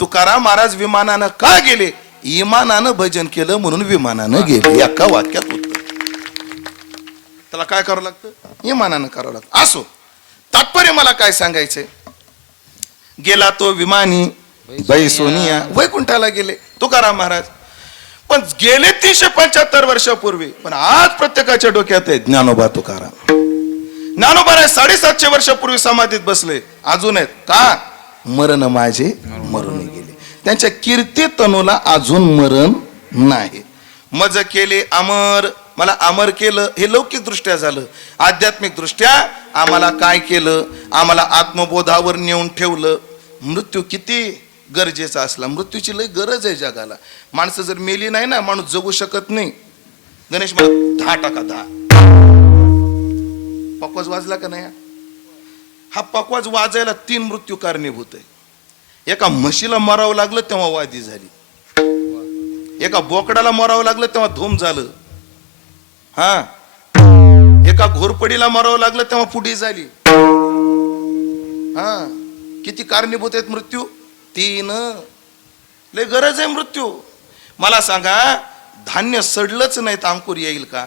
तुकाराम महाराज विमानानं का गेले? इमानानं भजन केलं म्हणून विमानानं गेले. एका वाक्यात उत्तर. त्याला काय करावं लागतं? इमानानं करावं लागतं. असो, तात्पर्य मला काय सांगायचंय, गेला तो विमानी बैसोनिया, वैकुंठाला गेले तुकाराम महाराज. पण गेले 375 वर्षापूर्वी. पण आज प्रत्येकाच्या डोक्यात आहे ज्ञानोबा तुकाराम. ज्ञानोबा 750 वर्षापूर्वी समाधीत बसले, अजून आहेत का? मरण माझे मरून गेले. त्यांच्या कीर्ती तनूला अजून मरण नाही. मज केले अमर, मला अमर केलं. हे लौकिक दृष्ट्या झालं. आध्यात्मिक दृष्ट्या आम्हाला काय केलं? आम्हाला आत्मबोधावर नेऊन ठेवलं. मृत्यू किती गरजेचा असला, मृत्यूची लई गरज आहे जगाला. माणसं जर मेली नाही ना, माणूस जगू शकत नाही. गणेश मला 10 टाका 10. पकवाज वाजला का नाही? हा पकवाज वाजायला 3 मृत्यू कारणीभूत आहे. एका म्हशीला मरावं लागलं तेव्हा वादी झाली, एका बोकडाला मरावं लागलं तेव्हा धूम झालं, हा एका घोरपडीला मरावं लागलं तेव्हा पुढी झाली. हा किती कारणीभूत आहेत मृत्यू? 3. लय गरज आहे मृत्यू. मला सांगा, धान्य सडलंच नाही तर अंकुर येईल का?